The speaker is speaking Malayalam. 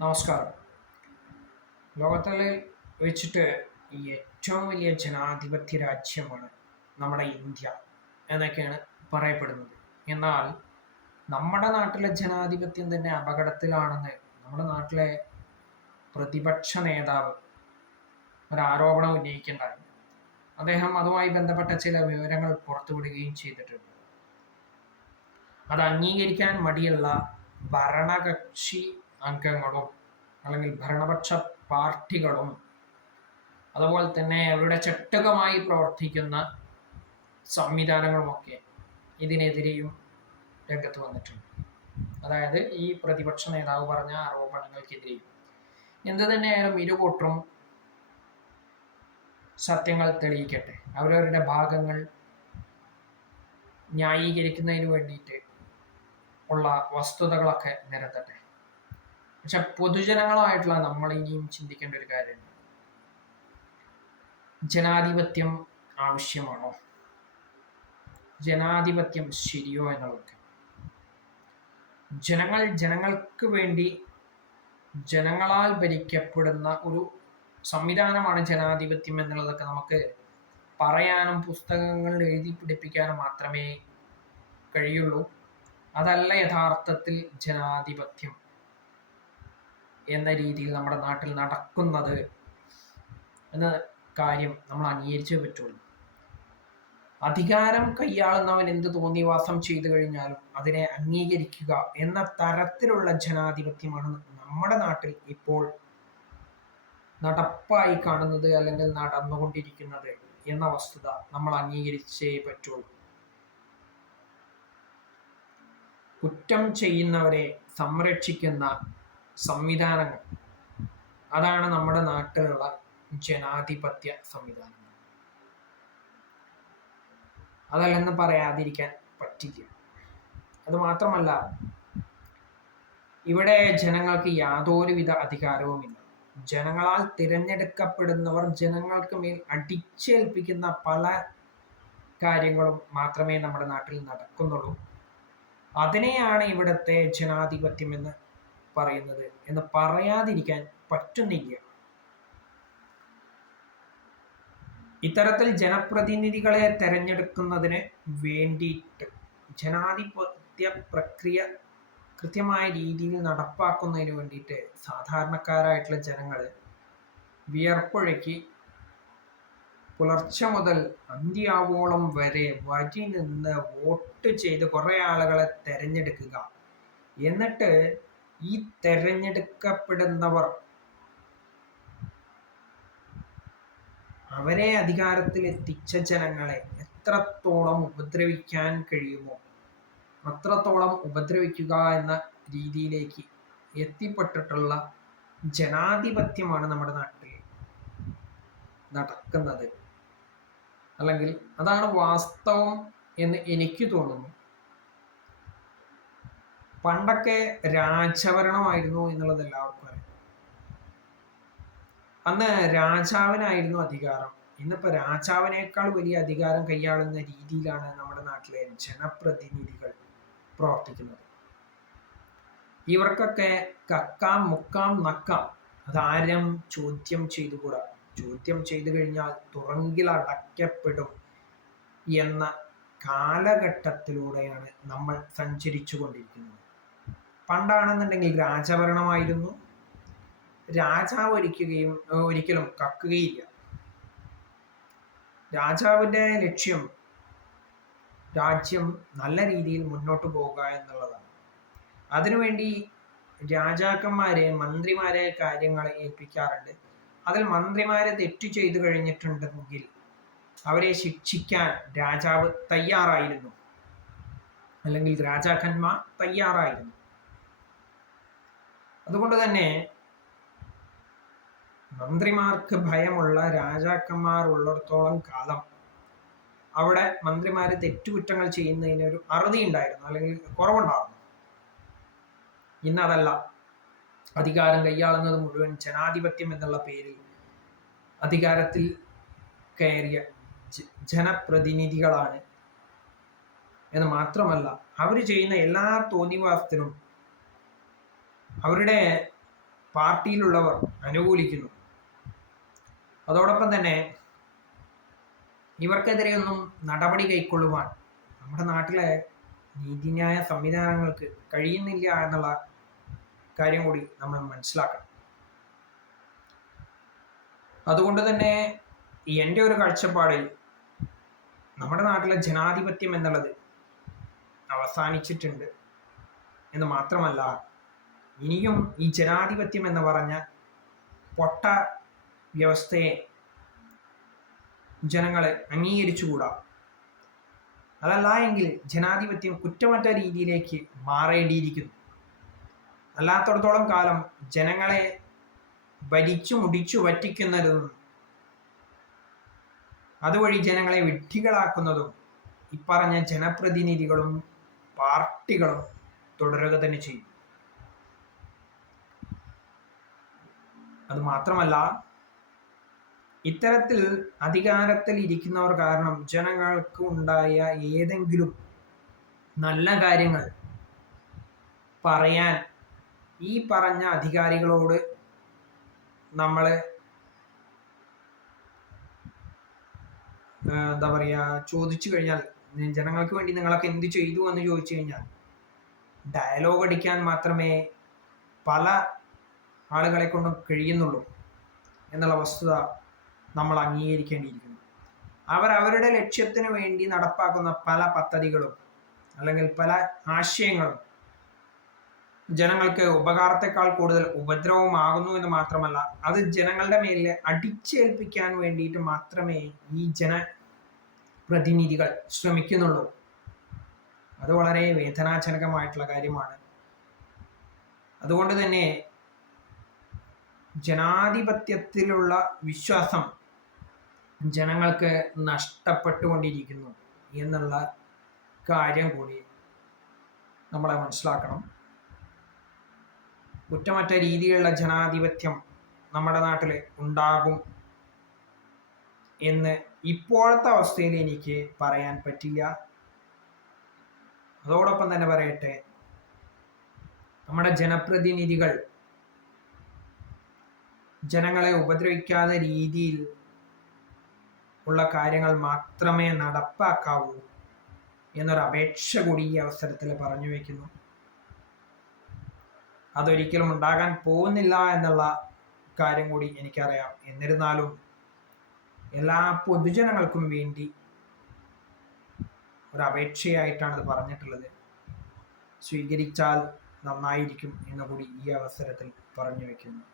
നമസ്കാരം. ലോകത്തിൽ വെച്ചിട്ട് ഏറ്റവും വലിയ ജനാധിപത്യ രാജ്യമാണ് നമ്മുടെ ഇന്ത്യ എന്നൊക്കെയാണ് പറയപ്പെടുന്നത്. എന്നാൽ നമ്മുടെ നാട്ടിലെ ജനാധിപത്യം തന്നെ അപകടത്തിലാണെന്ന് നമ്മുടെ നാട്ടിലെ പ്രതിപക്ഷ നേതാവ് ഒരാരോപണം ഉന്നയിക്കേണ്ടായി അദ്ദേഹം അതുമായി ബന്ധപ്പെട്ട ചില വിവരങ്ങൾ പുറത്തുവിടുകയും ചെയ്തിട്ടുണ്ട്. അത് അംഗീകരിക്കാൻ മടിയുള്ള ഭരണകക്ഷി അംഗങ്ങളും അല്ലെങ്കിൽ ഭരണപക്ഷ പാർട്ടികളും അതുപോലെ തന്നെ അവരുടെ ചട്ടകമായി പ്രവർത്തിക്കുന്ന സംവിധാനങ്ങളുമൊക്കെ ഇതിനെതിരെയും രംഗത്ത് വന്നിട്ടുണ്ട്. അതായത് ഈ പ്രതിപക്ഷ നേതാവ് പറഞ്ഞ ആരോപണങ്ങൾക്കെതിരെയും. എന്ത് തന്നെയായാലും ഇരുകൂട്ടരും സത്യങ്ങൾ തെളിയിക്കട്ടെ. അവരവരുടെ ഭാഗങ്ങൾ ന്യായീകരിക്കുന്നതിന് വേണ്ടിയിട്ട് ഉള്ള വസ്തുതകളൊക്കെ നിരത്തട്ടെ. പക്ഷെ പൊതുജനങ്ങളായിട്ടുള്ള നമ്മൾ ഇനിയും ചിന്തിക്കേണ്ട ഒരു കാര്യമുണ്ട് ജനാധിപത്യം ആവശ്യമാണോ? ജനാധിപത്യം ശരിയോ എന്നുള്ളതൊക്കെ. ജനങ്ങൾ ജനങ്ങൾക്ക് വേണ്ടി ജനങ്ങളാൽ ഭരിക്കപ്പെടുന്ന ഒരു സംവിധാനമാണ് ജനാധിപത്യം എന്നുള്ളതൊക്കെ നമുക്ക് പറയാനും പുസ്തകങ്ങൾ എഴുതി പിടിപ്പിക്കാനും മാത്രമേ കഴിയുള്ളൂ. അതല്ല യഥാർത്ഥത്തിൽ ജനാധിപത്യം. എന്ന രീതിയിൽ നമ്മുടെ നാട്ടിൽ നടക്കുന്നത് എന്ന കാര്യം നമ്മൾ അംഗീകരിച്ചേ പറ്റുള്ളൂ. അധികാരം കൈയാളുന്നവൻ എന്ത് തോന്നിവാസം ചെയ്തു കഴിഞ്ഞാലും അതിനെ അംഗീകരിക്കുക എന്ന തരത്തിലുള്ള ജനാധിപത്യമാണ് നമ്മുടെ നാട്ടിൽ ഇപ്പോൾ നടപ്പായി കാണുന്നത് അല്ലെങ്കിൽ നടന്നുകൊണ്ടിരിക്കുന്നത് എന്ന വസ്തുത നമ്മൾ അംഗീകരിച്ചേ പറ്റുള്ളൂ. കുറ്റം ചെയ്യുന്നവരെ സംരക്ഷിക്കുന്ന സംവിധാനങ്ങൾ. അതാണ് നമ്മുടെ നാട്ടിലുള്ള ജനാധിപത്യ സംവിധാനങ്ങൾ. അതല്ലെന്ന് പറയാതിരിക്കാൻ പറ്റില്ല. അത് മാത്രമല്ല ഇവിടെ ജനങ്ങൾക്ക് യാതൊരുവിധ അധികാരവുമില്ല. ജനങ്ങളാൽ തിരഞ്ഞെടുക്കപ്പെടുന്നവർ ജനങ്ങൾക്ക് മേൽ അടിച്ചേൽപ്പിക്കുന്ന പല കാര്യങ്ങളും മാത്രമേ നമ്മുടെ നാട്ടിൽ നടക്കുന്നുള്ളൂ. അതിനെയാണ് ഇവിടുത്തെ ജനാധിപത്യം എന്ന് പറയുന്നത് എന്ന് പറയാതിരിക്കാൻ പറ്റുന്നില്ല. ഇത്തരത്തിൽ ജനപ്രതിനിധികളെ തെരഞ്ഞെടുക്കുന്നതിന് വേണ്ടിയിട്ട് ജനാധിപത്യ പ്രക്രിയ കൃത്യമായ രീതിയിൽ നടപ്പാക്കുന്നതിന് വേണ്ടിയിട്ട് സാധാരണക്കാരായിട്ടുള്ള ജനങ്ങൾ വിയർപ്പുഴയ്ക്ക് പുലർച്ചെ മുതൽ അന്ത്യാവോളം വരെ വരി നിന്ന് വോട്ട് ചെയ്ത് കുറേ ആളുകളെ തെരഞ്ഞെടുക്കുക. എന്നിട്ട് ഈ തെരഞ്ഞെടുക്കപ്പെടുന്നവർ. അവരെ അധികാരത്തിൽ എത്തിച്ച ജനങ്ങളെ എത്രത്തോളം ഉപദ്രവിക്കാൻ കഴിയുമോ അത്രത്തോളം ഉപദ്രവിക്കുക എന്ന രീതിയിലേക്ക് എത്തിപ്പെട്ടിട്ടുള്ള ജനാധിപത്യമാണ് നമ്മുടെ നാട്ടിൽ നടക്കുന്നത്. അല്ലെങ്കിൽ അതാണ് വാസ്തവം എന്ന് എനിക്ക് തോന്നുന്നു. പണ്ടൊക്കെ രാജഭരണമായിരുന്നു എന്നുള്ളത് എല്ലാവർക്കും അറിയാം. അന്ന് രാജാവിനായിരുന്നു അധികാരം. ഇന്നിപ്പോ രാജാവിനേക്കാൾ വലിയ അധികാരം കൈയാളുന്ന രീതിയിലാണ് നമ്മുടെ നാട്ടിലെ ജനപ്രതിനിധികൾ പ്രവർത്തിക്കുന്നത്. ഇവർക്കൊക്കെ കക്കാം മുക്കാം നക്കാം അതാരം ചോദ്യം ചെയ്തുകൂടാ? ചോദ്യം ചെയ്തു കഴിഞ്ഞാൽ തുറങ്കിൽ അടയ്ക്കപ്പെടും എന്ന കാലഘട്ടത്തിലൂടെയാണ് നമ്മൾ സഞ്ചരിച്ചു കൊണ്ടിരിക്കുന്നത് പണ്ടാണെന്നുണ്ടെങ്കിൽ രാജഭരണമായിരുന്നു. രാജാവ് ഒരിക്കുകയും ഒരിക്കലും കക്കുകയില്ല. രാജാവിന്റെ ലക്ഷ്യം രാജ്യം നല്ല രീതിയിൽ മുന്നോട്ട് പോവുക എന്നുള്ളതാണ്. അതിനുവേണ്ടി രാജാക്കന്മാരെ മന്ത്രിമാരെ കാര്യങ്ങൾ ഏൽപ്പിക്കാറുണ്ട്. അതിൽ മന്ത്രിമാരെ തെറ്റു ചെയ്തു കഴിഞ്ഞിട്ടുണ്ടെങ്കിൽ അവരെ ശിക്ഷിക്കാൻ രാജാവ് തയ്യാറായിരുന്നു. അല്ലെങ്കിൽ രാജാക്കന്മാർ തയ്യാറായിരുന്നു. അതുകൊണ്ട് തന്നെ മന്ത്രിമാർക്ക് ഭയമുള്ള രാജാക്കന്മാർ ഉള്ളിടത്തോളം കാലം അവിടെ മന്ത്രിമാർ തെറ്റുകുറ്റങ്ങൾ ചെയ്യുന്നതിന് ഒരു അറുതി ഉണ്ടായിരുന്നു അല്ലെങ്കിൽ കുറവുണ്ടായിരുന്നു. ഇന്നതല്ല. അധികാരം കൈയാളുന്നത് മുഴുവൻ ജനാധിപത്യം എന്നുള്ള പേരിൽ അധികാരത്തിൽ കയറിയ ജനപ്രതിനിധികളാണ്. എന്ന് മാത്രമല്ല അവർ ചെയ്യുന്ന എല്ലാ തോന്നിവാസത്തിനും അവരുടെ പാർട്ടിയിലുള്ളവർ അനുകൂലിക്കുന്നു. അതോടൊപ്പം തന്നെ ഇവർക്കെതിരെ ഒന്നും നടപടി കൈക്കൊള്ളുവാൻ നമ്മുടെ നാട്ടിലെ നീതിന്യായ സംവിധാനങ്ങൾക്ക് കഴിയുന്നില്ല എന്നുള്ള കാര്യം കൂടി നമ്മൾ മനസ്സിലാക്കണം. അതുകൊണ്ട് തന്നെ എന്റെ ഒരു കാഴ്ചപ്പാടിൽ നമ്മുടെ നാട്ടിലെ ജനാധിപത്യം എന്നുള്ളത് അവസാനിച്ചിട്ടുണ്ട് എന്ന് മാത്രമല്ല ഇനിയും ഈ ജനാധിപത്യം എന്ന് പറഞ്ഞ പൊട്ട വ്യവസ്ഥയെ ജനങ്ങളെ അംഗീകരിച്ചുകൂടാ? അതല്ല എങ്കിൽ ജനാധിപത്യം കുറ്റമറ്റ രീതിയിലേക്ക് മാറേണ്ടിയിരിക്കുന്നു. അല്ലാത്തടത്തോളം കാലം ജനങ്ങളെ ഭരിച്ചു മുടിച്ചു വറ്റിക്കുന്നതും അതുവഴി ജനങ്ങളെ വിഡ്ഢികളാക്കുന്നതും ഇപ്പറഞ്ഞ ജനപ്രതിനിധികളും പാർട്ടികളും തുടരുക തന്നെ ചെയ്യും. അത് മാത്രമല്ല ഇത്തരത്തിൽ അധികാരത്തിൽ ഇരിക്കുന്നവർ കാരണം ജനങ്ങൾക്ക് ഉണ്ടായ ഏതെങ്കിലും നല്ല കാര്യങ്ങൾ പറയാൻ ഈ പറഞ്ഞ അധികാരികളോട് നമ്മൾ എന്താ പറയുക ചോദിച്ചു കഴിഞ്ഞാൽ ജനങ്ങൾക്ക് വേണ്ടി നിങ്ങളൊക്കെ എന്ത് ചെയ്തു എന്ന് ചോദിച്ചു കഴിഞ്ഞാൽ ഡയലോഗ് അടിക്കാൻ മാത്രമേ പല ആളുകളെ കൊണ്ട് കഴിയുന്നുള്ളൂ എന്നുള്ള വസ്തുത നമ്മൾ അംഗീകരിക്കേണ്ടിയിരിക്കുന്നു. അവർ അവരുടെ ലക്ഷ്യത്തിന് വേണ്ടി നടപ്പാക്കുന്ന പല പദ്ധതികളും അല്ലെങ്കിൽ പല ആശയങ്ങളും ജനങ്ങൾക്ക് ഉപകാരത്തെക്കാൾ കൂടുതൽ ഉപദ്രവമാകുന്നു എന്ന് മാത്രമല്ല അത് ജനങ്ങളുടെ മേലിൽ അടിച്ചേൽപ്പിക്കാൻ വേണ്ടിയിട്ട് മാത്രമേ ഈ ജന പ്രതിനിധികൾ ശ്രമിക്കുന്നുള്ളൂ. അത് വളരെ വേദനാജനകമായിട്ടുള്ള കാര്യമാണ്. അതുകൊണ്ട് തന്നെ ജനാധിപത്യത്തിലുള്ള വിശ്വാസം ജനങ്ങൾക്ക് നഷ്ടപ്പെട്ടുകൊണ്ടിരിക്കുന്നു എന്നുള്ള കാര്യം കൂടി നമ്മളെ മനസ്സിലാക്കണം. കുറ്റമറ്റ രീതിയിലുള്ള ജനാധിപത്യം നമ്മുടെ നാട്ടിൽ ഉണ്ടാകും എന്ന് ഇപ്പോഴത്തെ അവസ്ഥയിൽ എനിക്ക് പറയാൻ പറ്റില്ല. അതോടൊപ്പം തന്നെ പറയട്ടെ നമ്മുടെ ജനപ്രതിനിധികൾ ജനങ്ങളെ ഉപദ്രവിക്കാത്ത രീതിയിൽ ഉള്ള കാര്യങ്ങൾ മാത്രമേ നടപ്പാക്കാവൂ എന്നൊരു അപേക്ഷ കൂടി ഈ അവസരത്തിൽ പറഞ്ഞു വയ്ക്കുന്നു അതൊരിക്കലും ഉണ്ടാകാൻ പോകുന്നില്ല എന്നുള്ള കാര്യം കൂടി എനിക്കറിയാം. എന്നിരുന്നാലും എല്ലാ പൊതുജനങ്ങൾക്കും വേണ്ടി ഒരു അപേക്ഷയായിട്ടാണ് ഇത് പറഞ്ഞിട്ടുള്ളത്. സ്വീകരിച്ചാൽ നന്നായിരിക്കും എന്ന് കൂടി ഈ അവസരത്തിൽ പറഞ്ഞു വയ്ക്കുന്നു